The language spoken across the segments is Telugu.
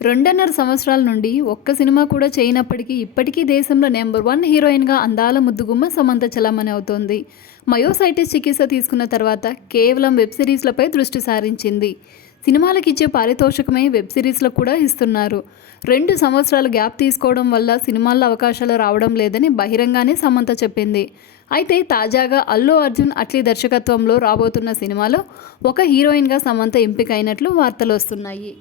రెండున్నర సంవత్సరాల నుండి ఒక్క సినిమా కూడా చేయనప్పటికీ ఇప్పటికీ దేశంలో నెంబర్ వన్ హీరోయిన్గా అందాల ముద్దుగుమ్మ సమంత చలామణి అవుతోంది. మయోసైటిస్ చికిత్స తీసుకున్న తర్వాత కేవలం వెబ్ సిరీస్లపై దృష్టి సారించింది. సినిమాలకు ఇచ్చే పారితోషికమే వెబ్ సిరీస్లకు కూడా ఇస్తున్నారు. రెండు సంవత్సరాలు గ్యాప్ తీసుకోవడం వల్ల సినిమాల్లో అవకాశాలు రావడం లేదని బహిరంగానే సమంత చెప్పింది. అయితే తాజాగా అల్లు అర్జున్ అట్లీ దర్శకత్వంలో రాబోతున్న సినిమాలో ఒక హీరోయిన్గా సమంత ఎంపికైనట్లు వార్తలు వస్తున్నాయి.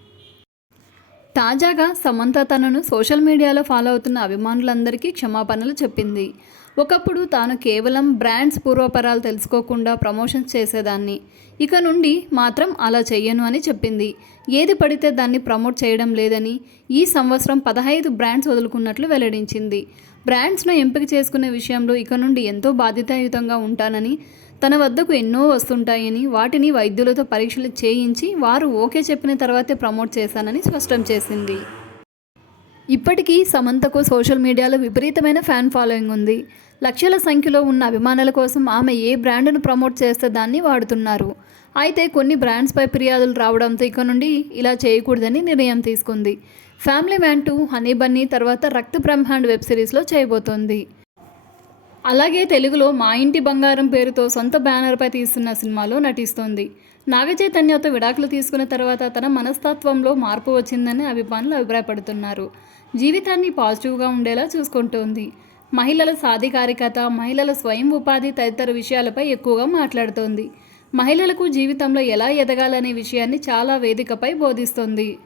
తాజాగా సమంత తనను సోషల్ మీడియాలో ఫాలో అవుతున్న అభిమానులందరికీ క్షమాపణలు చెప్పింది. ఒకప్పుడు తాను కేవలం బ్రాండ్స్ పూర్వపరాలు తెలుసుకోకుండా ప్రమోషన్స్ చేసేదాన్ని. ఇక నుండి మాత్రం అలా చెయ్యను అని చెప్పింది. ఏది పడితే దాన్ని ప్రమోట్ చేయడం లేదని ఈ సంవత్సరం పదహైదు బ్రాండ్స్ వదులుకున్నట్లు వెల్లడించింది. బ్రాండ్స్ను ఎంపిక చేసుకునే విషయంలో ఇక నుండి ఎంతో బాధ్యతాయుతంగా ఉంటానని తన వద్దకు ఎన్నో వస్తుంటాయని వాటిని వైద్యులతో పరీక్షలు చేయించి వారు ఓకే చెప్పిన తర్వాతే ప్రమోట్ చేశానని స్పష్టం చేసింది. ఇప్పటికీ సమంతకు సోషల్ మీడియాలో విపరీతమైన ఫ్యాన్ ఫాలోయింగ్ ఉంది. లక్షల సంఖ్యలో ఉన్న అభిమానుల కోసం ఆమె ఏ బ్రాండ్ను ప్రమోట్ చేస్తే దాన్ని వాడుతున్నారు. అయితే కొన్ని బ్రాండ్స్పై ఫిర్యాదులు రావడంతో ఇక నుండి ఇలా చేయకూడదని నిర్ణయం తీసుకుంది. Family Man two Honey Bunny తర్వాత రక్త బ్రహ్మాండ్ వెబ్ సిరీస్లో చేయబోతోంది. అలాగే తెలుగులో మా ఇంటి బంగారం పేరుతో సొంత బ్యానర్పై తీస్తున్న సినిమాలో నటిస్తోంది. నాగచైతన్యతో విడాకులు తీసుకున్న తర్వాత తన మనస్తత్వంలో మార్పు వచ్చిందని అభిమానులు అభిప్రాయపడుతున్నారు. జీవితాన్ని పాజిటివ్గా ఉండేలా చూసుకుంటోంది. మహిళల సాధికారికత మహిళల స్వయం ఉపాధి తదితర విషయాలపై ఎక్కువగా మాట్లాడుతోంది. మహిళలకు జీవితంలో ఎలా ఎదగాలనే విషయాన్ని చాలా వేదికపై బోధిస్తోంది.